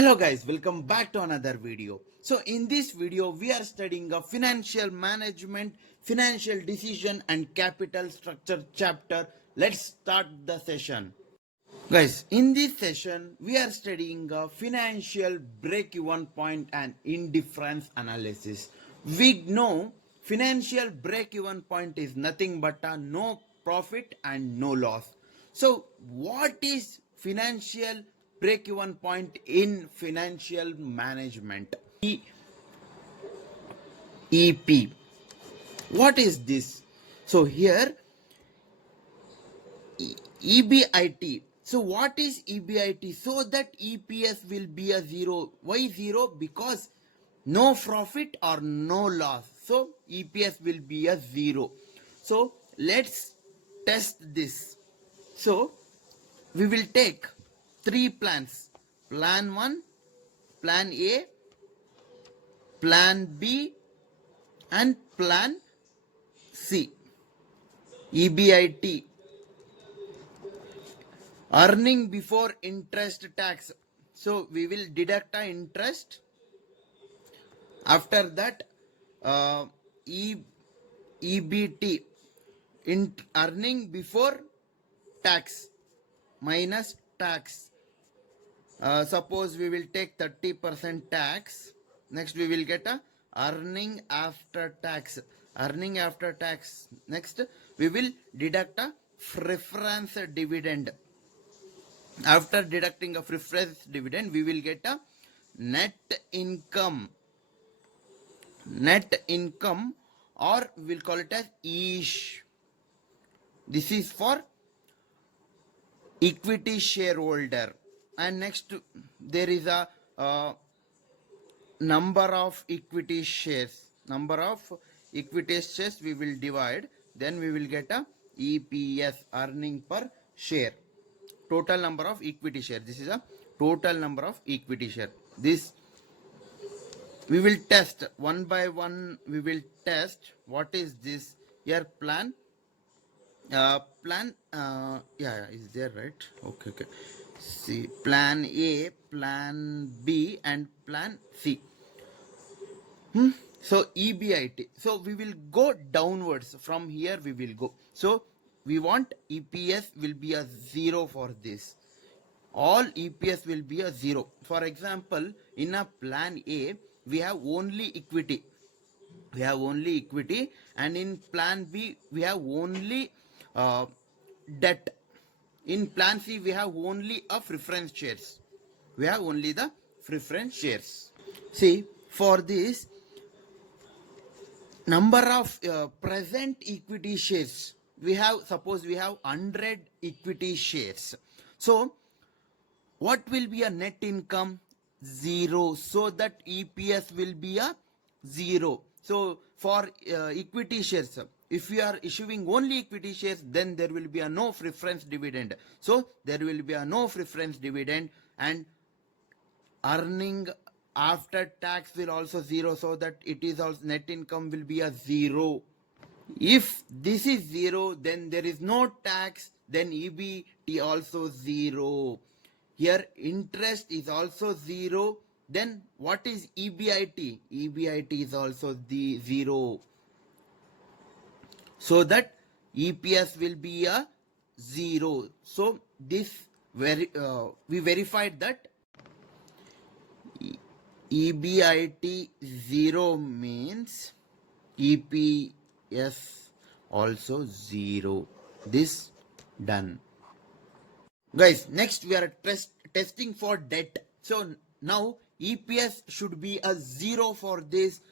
Hello guys, welcome back to another video. So in this video we are studying a financial management, financial decision and capital structure chapter. Let's start the session. Guys, in this session we are studying a financial break-even point and indifference analysis. We know financial break-even point is nothing but a no profit and no loss. So what is financial break-even point in financial management? EP. What is this? So here EBIT. So what is EBIT? So that EPS will be a zero. Why zero? Because no profit or no loss. So EPS will be a zero. So let's test this. So we will take three plans. Plan 1, Plan A, Plan B and Plan C. EBIT. Earning before interest tax. So we will deduct the interest. After that EBT, earning before tax minus tax. Suppose we will take 30% tax. Next we will get a earning after tax. Earning after tax. Next we will deduct a preference dividend. After deducting a preference dividend, we will get a net income. Net income, or we'll call it as EISH. This is for equity shareholder. And next, there is a number of equity shares. Number of equity shares we will divide. Then we will get a EPS, earning per share. Total number of equity share. This is a total number of equity share. This we will test one by one. We will test what is this here. Plan is there, right? Okay. See, plan A, plan B and plan C. So EBIT. So we will go downwards. From here we will go. So we want EPS will be a zero for this. All EPS will be a zero. For example, in a plan A, we have only equity. We have only equity, and in plan B, we have only debt. In plan C, we have only a preference shares. We have only the preference shares. See, for this, number of present equity shares, we have, suppose we have 100 equity shares. So what will be a net income? Zero. So that EPS will be a zero. So for equity shares, if we are issuing only equity shares, then there will be a no preference dividend. So there will be a no preference dividend, and earning after tax will also zero, so that it is also net income will be a zero. If this is zero, then there is no tax, then EBT also zero. Here interest is also zero. Then what is EBIT? EBIT is also the zero. So that EPS will be a zero. So this we verified that EBIT zero means EPS also zero. This done. Guys, next we are testing for debt. So now EPS should be a zero for this.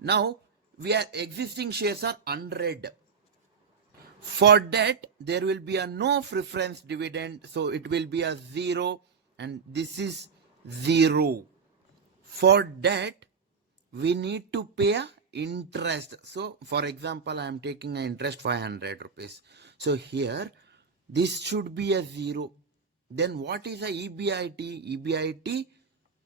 Now we are existing shares are 100. For debt, there will be a no preference dividend, so it will be a zero, and this is zero. For debt, we need to pay a interest. So for example, I am taking an interest 500 rupees. So here this should be a zero. Then what is a EBIT? EBIT,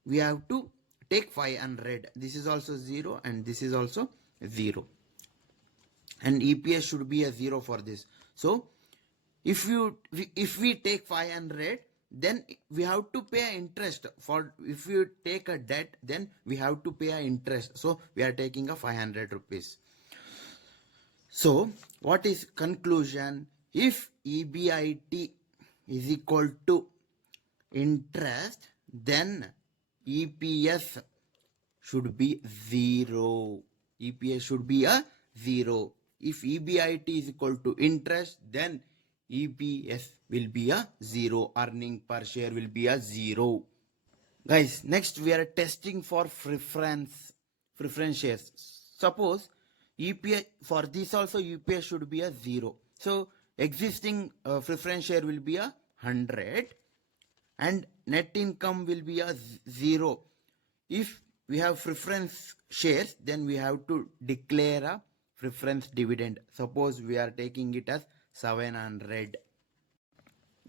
we have to take 500. This is also zero and this is also zero. And EPS should be a zero for this. So if we take 500, then we have to pay interest. For if you take a debt, then we have to pay a interest. So we are taking a 500 rupees. So what is conclusion? If EBIT is equal to interest, then EPS should be 0. EPS should be a 0. If EBIT is equal to interest, then EPS will be a 0. Earning per share will be a 0. Guys, next we are testing for preference shares. Suppose EPS, for this also EPS should be a 0. So existing preference share will be a 100 and net income will be a 0. If we have preference shares, then we have to declare a preference dividend. Suppose we are taking it as 700.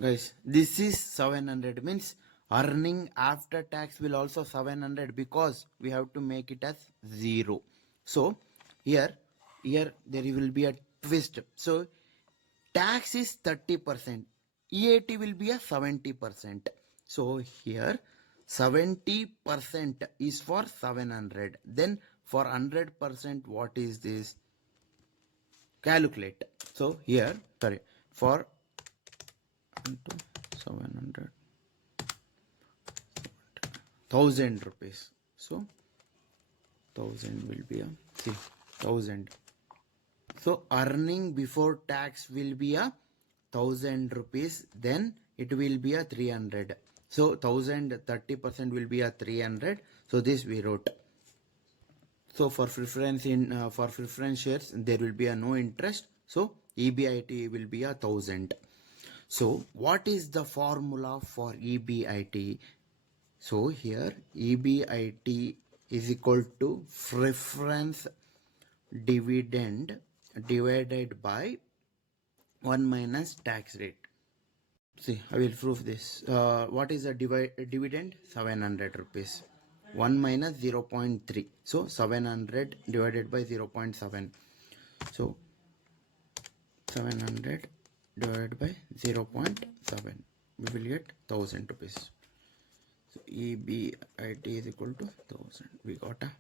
Guys, this is 700, means earning after tax will also 700, because we have to make it as 0. So here there will be a twist. So tax is 30%, EAT will be a 70%. So here 70% is for 700. Then for 100%, what is this? Calculate. So here, sorry, for 700, 1000 rupees. So 1000 will be a, see, 1000. So earning before tax will be a 1000 rupees. Then it will be a 300. So 1000, 30% will be a 300. So this we wrote. So for preference shares, there will be a no interest. So EBIT will be a 1000. So what is the formula for EBIT? So here EBIT is equal to preference dividend divided by 1 minus tax rate. See, I will prove this. What is the dividend? 700 rupees. 1 minus 0.3. So 700 divided by 0.7. So 700 divided by 0.7. We will get 1000 rupees. So EBIT is equal to 1000. We got a.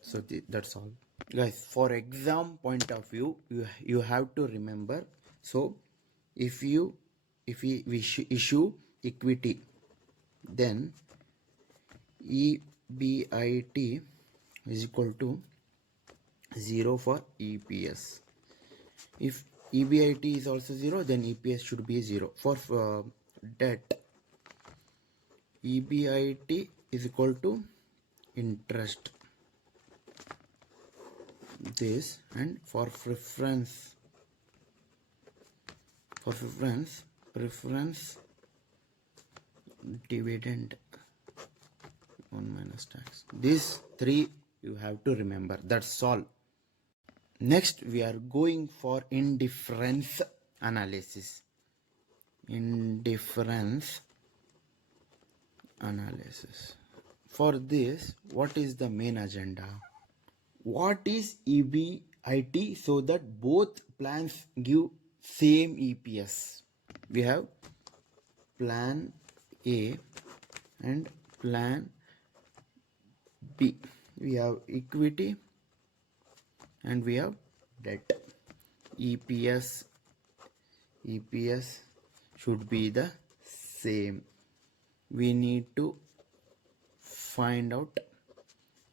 So that's all. Guys, for exam point of view, you have to remember. So if we issue equity, then EBIT is equal to 0 for EPS. If EBIT is also 0, then EPS should be 0. For debt, EBIT is equal to interest, this, and for preference dividend 1 minus tax. These three you have to remember. That's all. Next we are going for indifference analysis. For this, what is the main agenda? What is EBIT, so that both plans give same EPS? We have plan A and plan B. We have equity and we have debt. EPS should be the same. We need to find out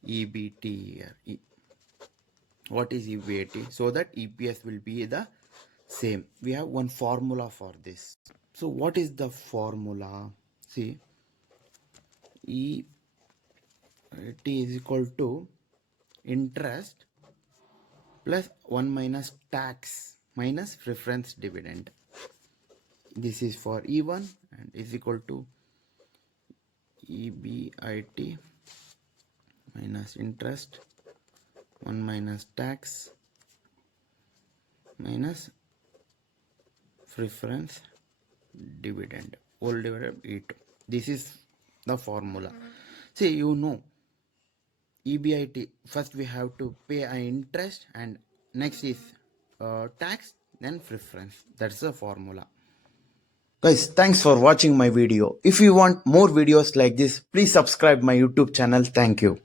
EBT here. What is EBIT? So that EPS will be the same. We have one formula for this. So what is the formula? See, EBIT is equal to interest plus 1 minus tax minus preference dividend. This is for E1 and is equal to EBIT minus interest 1 minus tax minus preference dividend all divided by E2. This is the formula. See, you know, EBIT, first we have to pay an interest, and next is tax, then preference. That's the formula. Guys, thanks for watching my video. If you want more videos like this, please subscribe my YouTube channel. Thank you.